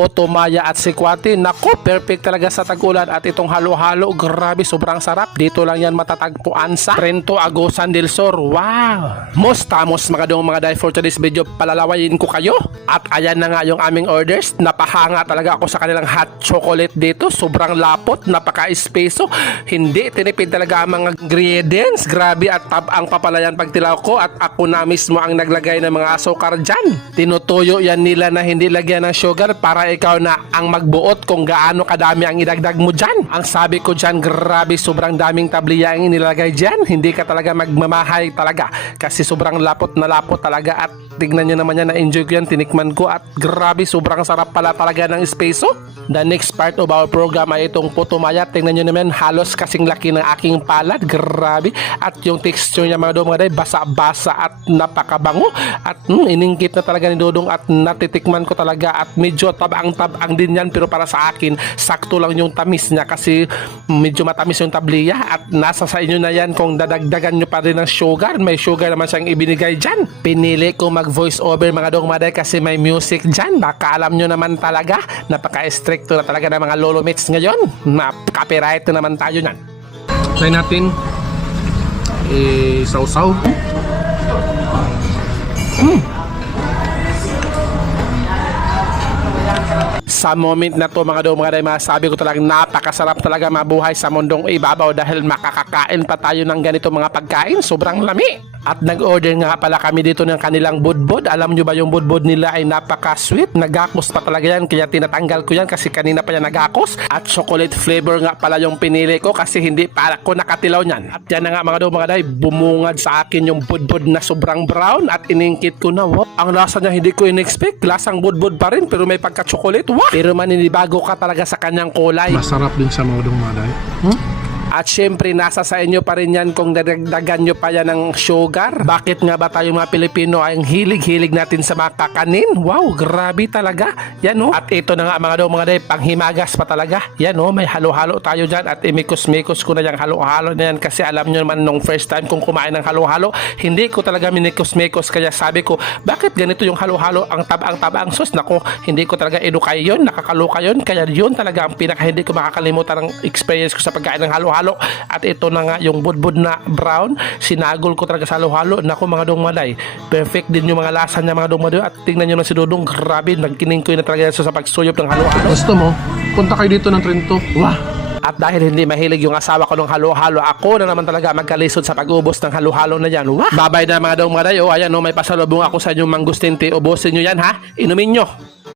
Putumaya at Sikwati. Nako, perfect talaga sa tag-ulan. At itong halo-halo, grabe, sobrang sarap. Dito lang yan matatagpuan sa Trento, Agusan del Sur. Wow! Mostamos mga dong mga day, for today's video, palalawayin ko kayo. At ayan na nga yung aming orders. Napahanga talaga ako sa kanilang hot chocolate dito. Sobrang lapot, napaka-espeso. Hindi, tinipid talaga ang mga ingredients. Grabe at tabang papalayan pagtilaw ko. At ako na mismo ang naglagay ng mga asukar dyan. Tinutuyo yan nila na hindi lagyan ng sugar para ikaw na ang magbuot kung gaano kadami ang idagdag mo dyan. Ang sabi ko dyan, grabe, sobrang daming tabliya ang inilagay dyan. Hindi ka talaga magmamahay talaga. Kasi sobrang lapot na lapot talaga. At tignan nyo naman yan, na-enjoy ko yan, tinikman ko. At grabe, sobrang sarap pala talaga ng espeso. The next part of our program ay itong putumaya. Tingnan nyo naman, halos kasing laki ng aking palad. Grabe. At yung texture niya mga Dodong, basa-basa at napakabango. At iningkit na talaga ni Dodong at natitikman ko talaga. At medyo tabang-tabang din yan. Pero para sa akin, sakto lang yung tamis niya kasi medyo matamis yung tabliya. At nasa sa inyo na yan kung dadagdagan nyo pa rin ng sugar. May sugar naman siyang ibinigay dyan. Pinili ko mag voice over mga Dong Maday kasi may music dyan. Baka alam nyo naman talaga, napaka-strict na talaga ng mga lolo mates ngayon. Copyright na naman tayo nyan. Try natin sausaw. Sa moment na to mga Dong Maday, masabi ko talagang napakasarap talaga mabuhay sa mundong ibabaw dahil makakakain pa tayo ng ganito mga pagkain. Sobrang lami. At nag-order nga pala kami dito ng kanilang budbud. Alam nyo ba yung budbud nila ay napaka-sweet. Nagakos pa talaga yan kaya tinatanggal ko yan kasi kanina pa yan nagakos. At chocolate flavor nga pala yung pinili ko kasi hindi para ko nakatilaw niyan. At yan na nga mga Dong Maday, bumungad sa akin yung budbud na sobrang brown at iningkit ko na. Wow, ang lasa niya hindi ko in-expect. Lasang budbud pa rin pero may pagka-chocolate. Wow! Pero maninibago ka talaga sa kanyang kulay. Masarap din sa mga Dong Maday. At syempre nasa sa inyo pa rin yan kung dadagdagan nyo pa yan ng sugar. Bakit nga ba tayo mga Pilipino ay hilig-hilig natin sa mga kakanin? Wow, grabe talaga. Yan o. At ito na nga mga Dong Maday, panghimagas pa talaga. Yan o, may halo-halo tayo dyan. At imikos-mikos ko na yung halo-halo na yan kasi alam nyo naman nung first time kong kumain ng halo-halo, hindi ko talaga minikos-mikos. Kaya sabi ko, bakit ganito yung halo-halo? Ang tabang-tabang sus. Nako, hindi ko talaga edukay yun. Nakakaloka yun. Kaya yun talaga ang pinaka hindi ko makakalimutan ng experience ko sa pagkain ng halo-halo. At ito na nga yung budbud na brown, sinagol ko talaga sa halo-halo. Naku mga Dong Maday, perfect din yung mga lasa niya mga Dong Maday. At tingnan nyo na si Dodong, grabe, nagkining ko na talaga sa pagsuyop ng halo-halo. Gusto mo, punta kayo dito ng Trento. Wah! At dahil hindi mahilig yung asawa ko ng halo-halo, ako na naman talaga magkalisod sa pag-ubos ng halo-halo na yan. Wah! Babay na mga Dong Maday. Ayan, may pasalubong ako sa inyong mangustin tea. Ubusin nyo yan ha, inumin nyo.